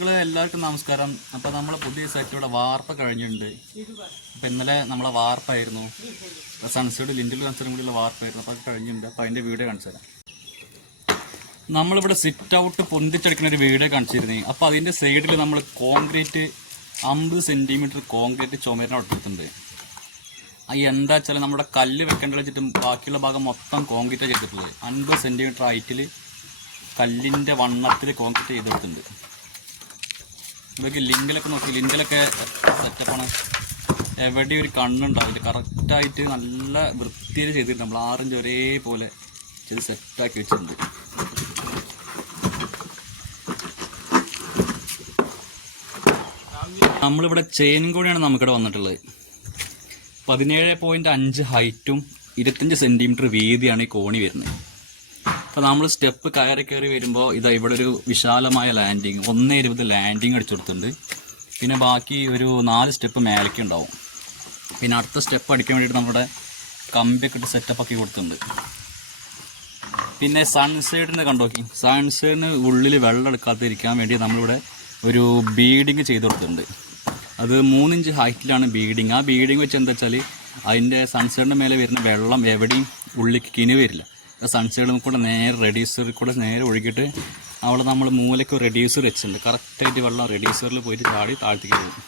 സുഹൃത്തുക്കളെ എല്ലാവർക്കും നമസ്കാരം. അപ്പോൾ നമ്മളെ പുതിയ സെറ്റിലൂടെ വാർപ്പ് കഴിഞ്ഞിട്ടുണ്ട്. അപ്പോൾ ഇന്നലെ നമ്മളെ വാർപ്പായിരുന്നു, സൺസൈഡ് ലിൻഡിൽ കൺസറും കൂടിയുള്ള വാർപ്പായിരുന്നു. അപ്പോൾ അത് കഴിഞ്ഞിട്ടുണ്ട്. അപ്പോൾ അതിൻ്റെ വീഡിയോ കാണിച്ചു തരാം. നമ്മളിവിടെ സിറ്റ് ഔട്ട് പൊന്തിച്ചെടുക്കുന്ന ഒരു വീഡിയോ കാണിച്ചിരുന്നു. അപ്പോൾ അതിൻ്റെ സൈഡിൽ നമ്മൾ കോൺക്രീറ്റ് 50 സെൻറ്റിമീറ്റർ കോൺക്രീറ്റ് ചുമരിനെ കൊടുത്തിട്ടുണ്ട്. എന്താ വെച്ചാൽ നമ്മുടെ കല്ല് വെക്കേണ്ട വെച്ചിട്ടും ബാക്കിയുള്ള ഭാഗം മൊത്തം കോൺക്രീറ്റ് ചെയ്തിട്ടുള്ളത്. 50 സെൻറ്റിമീറ്റർ ഹൈറ്റിൽ കല്ലിൻ്റെ വണ്ണത്തിൽ കോൺക്രീറ്റ് ചെയ്തെടുത്തിട്ടുണ്ട്. ഇതൊക്കെ ലിങ്കിലൊക്കെ നോക്കി, ലിങ്കിലൊക്കെ സെറ്റപ്പാണ്. എവിടെ ഒരു കണ്ണുണ്ടാവില്ല, കറക്റ്റായിട്ട് നല്ല വൃത്തിയിൽ ചെയ്തിട്ടുണ്ട്. നമ്മൾ 6 ഇഞ്ച് ഒരേപോലെ ചെയ്ത് സെറ്റാക്കി വെച്ചിട്ടുണ്ട്. നമ്മളിവിടെ ചെയിനും കൂടിയാണ് നമുക്കിവിടെ വന്നിട്ടുള്ളത്. 17.5 ഹൈറ്റും 25 സെൻറ്റിമീറ്റർ വീതിയാണ് ഈ കോണി വരുന്നത്. അപ്പോൾ നമ്മൾ സ്റ്റെപ്പ് കയറി വരുമ്പോൾ ഇതാ ഇവിടെ ഒരു വിശാലമായ ലാൻഡിങ് 1.20 ലാൻഡിങ് അടിച്ചു കൊടുത്തിട്ടുണ്ട്. പിന്നെ ബാക്കി ഒരു 4 സ്റ്റെപ്പ് മേലേക്ക് ഉണ്ടാവും. പിന്നെ അടുത്ത സ്റ്റെപ്പ് അടിക്കാൻ വേണ്ടിയിട്ട് നമ്മുടെ കമ്പിയൊക്കെ ഇട്ട് സെറ്റപ്പ് ആക്കി കൊടുത്തിട്ടുണ്ട്. പിന്നെ സൺസൈഡിന് കണ്ടോക്കി, സൺസൈഡിന് ഉള്ളിൽ വെള്ളം എടുക്കാതിരിക്കാൻ വേണ്ടി നമ്മളിവിടെ ഒരു ബീഡിങ് ചെയ്ത് കൊടുത്തിട്ടുണ്ട്. അത് 3 ഇഞ്ച് ഹൈറ്റിലാണ് ബീഡിങ്. ആ ബീഡിങ് വെച്ച് എന്താ വെച്ചാൽ അതിൻ്റെ സൺസൈഡിൻ്റെ മേലെ വരുന്ന വെള്ളം എവിടെയും ഉള്ളിലേക്ക് കിനി വരില്ല. സൺസൈഡിൽ കൂടെ നേരെ റെഡ്യൂസറിൽ കൂടെ നേരെ ഒഴുകിയിട്ട് അവിടെ നമ്മൾ മൂലയ്ക്ക് റെഡ്യൂസർ വെച്ചിട്ടുണ്ട്. കറക്റ്റായിട്ട് വെള്ളം റെഡ്യൂസറിൽ പോയിട്ട് ചാടി താഴ്ത്തിക്ക് പോകും.